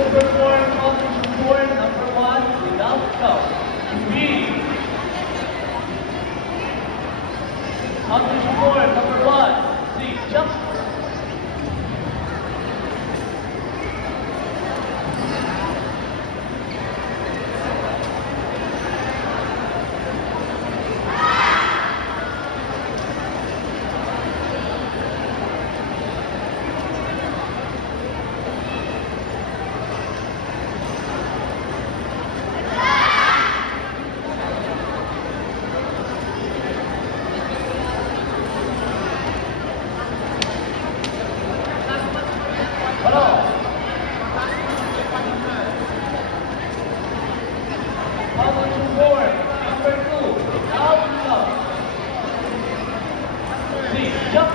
will perform competition form number 1 without count. B. Competition form number 1. C. Jump. Hello. Competition form number 2 without count. C. Jump.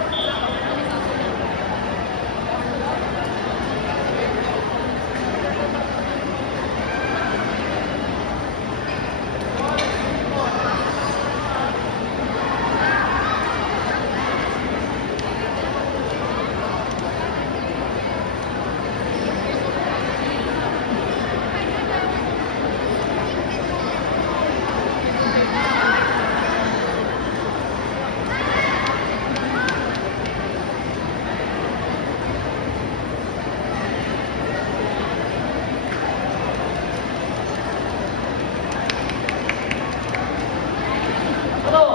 Hello.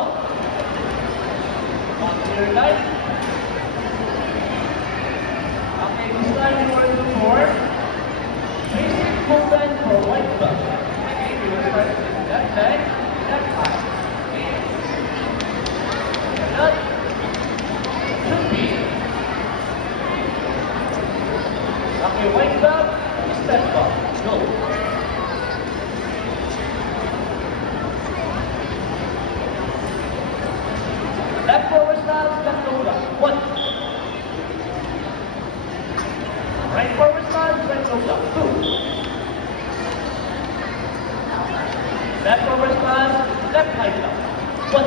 Clear light. Okay, this time we will perform basic movement for white belt. Okay, we will start with left leg, left arm. Okay. That should be. Okay, white belt, step up. Go. Left forward stance, left lower. 1. Right forward stance, right lower. 2. Left forward stance, left high down. 1.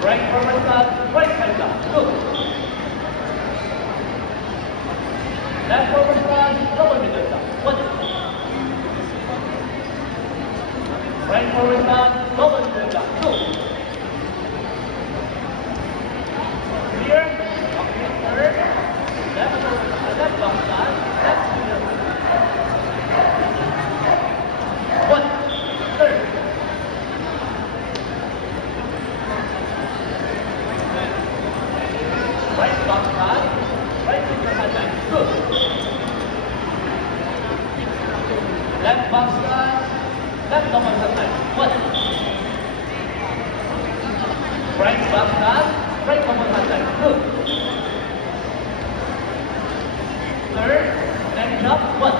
Right forward stance, right high down. 2. Left forward stance, lower middle down. 1. Right forward stance, lower middle down. 2. Here, okay, third, left box stance, left middle. 1. Third. Right box stance, right middle hand. Good. Left box stance, left double hand. 1. Right box stance, right double hand. Good. Third, leg jump. 1.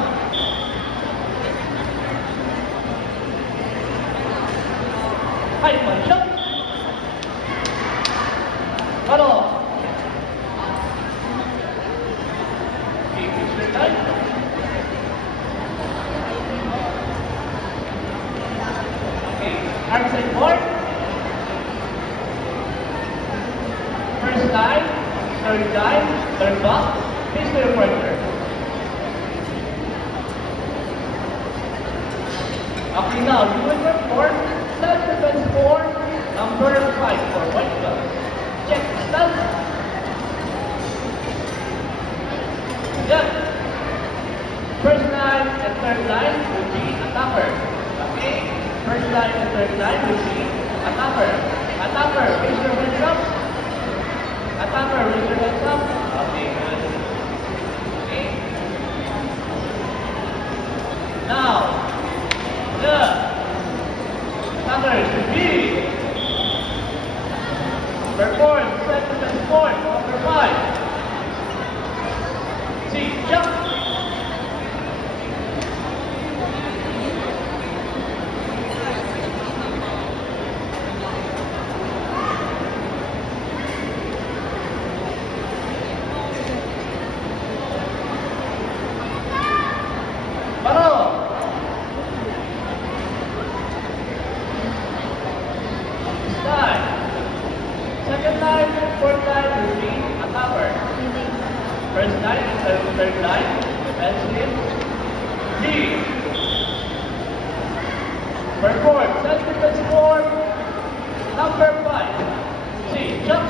High punch jump. Follow. Okay, picture time. Okay, arm side forward. First dive, third back, face to your partner. Okay, now you will perform self-defense form number 5 for white belt. Check the stance. Yan. First line and third line will be attacker. Okay? First line and third line will be attacker. Attacker, raise your hands up. Attacker, raise your hands up. Okay, good. Okay. Now, the attacker should be perform self-defense form number 5. See, jump. Second line, fourth line will be a cover. First line, line and third line. And hit. D. Perform. Self-defense form. Number 5. C. Jump.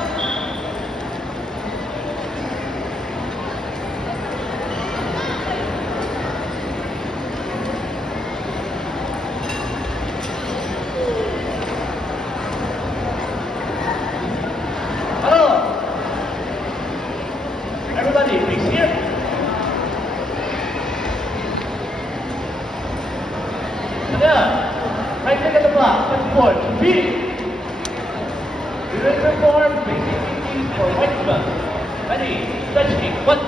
Hello. Everybody, please here. Right leg at the block, step forward, B. We will perform basic techniques for white belt. Ready, stretch kick, 1.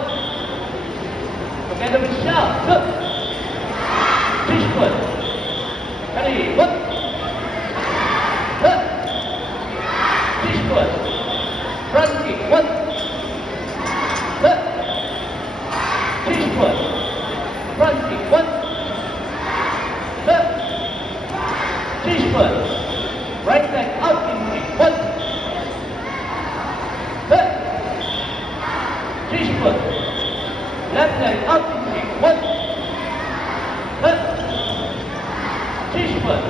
Together with shout, 2. Fish foot. Ready, 1. Fish foot. Front kick, 1. Fish foot. Front kick, 1. Fish foot. Right leg out in kick. 1. Fish foot. Left leg out in kick. 1. Fish foot.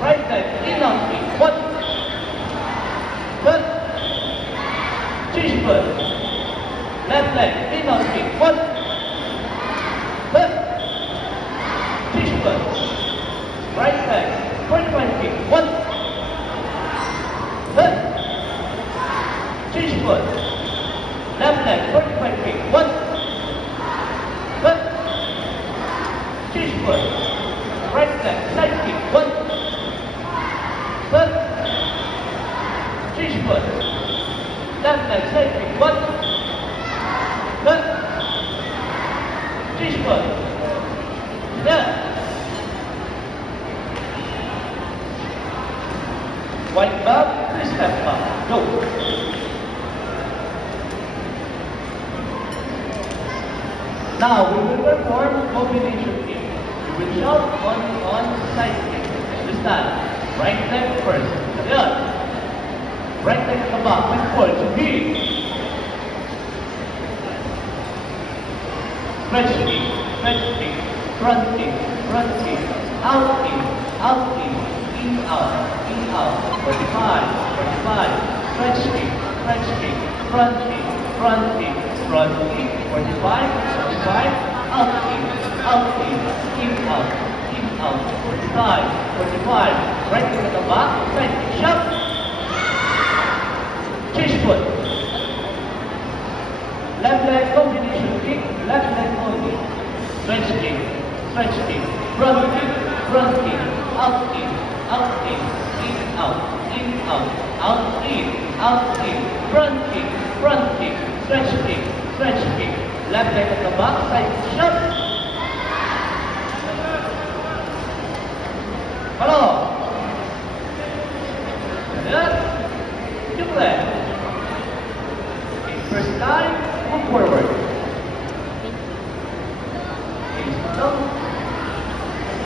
Right leg in on kick. 1. Fish foot. Left leg in on kick. 1. Fish foot. Right leg, 45 kick, 1. Fish foot. Left leg, 45 kick, 1. Fish foot. Right leg, side kick, 1. Fish foot. Left leg, side kick, 1. Fish foot. White belt, 3 step up. Go. Now we will perform combination kick. We will shout on side kick. This time, right leg first. Yan. Right leg at the back. With forward. B. Stretch kick. Stretch kick. Front kick. Front kick. Out kick. Out kick. In out. 45, 45, stretch kick, front kick, front kick, front kick, 45, 45, out kick, in out, 45, 45, right kick at the back, side kick, shove, fish foot, left leg combination kick, left leg only, stretch kick, front kick, out kick, in, out, front kick, stretch kick, left leg at the back, side shove. Hello. Yan. Yung leg. First time, move forward.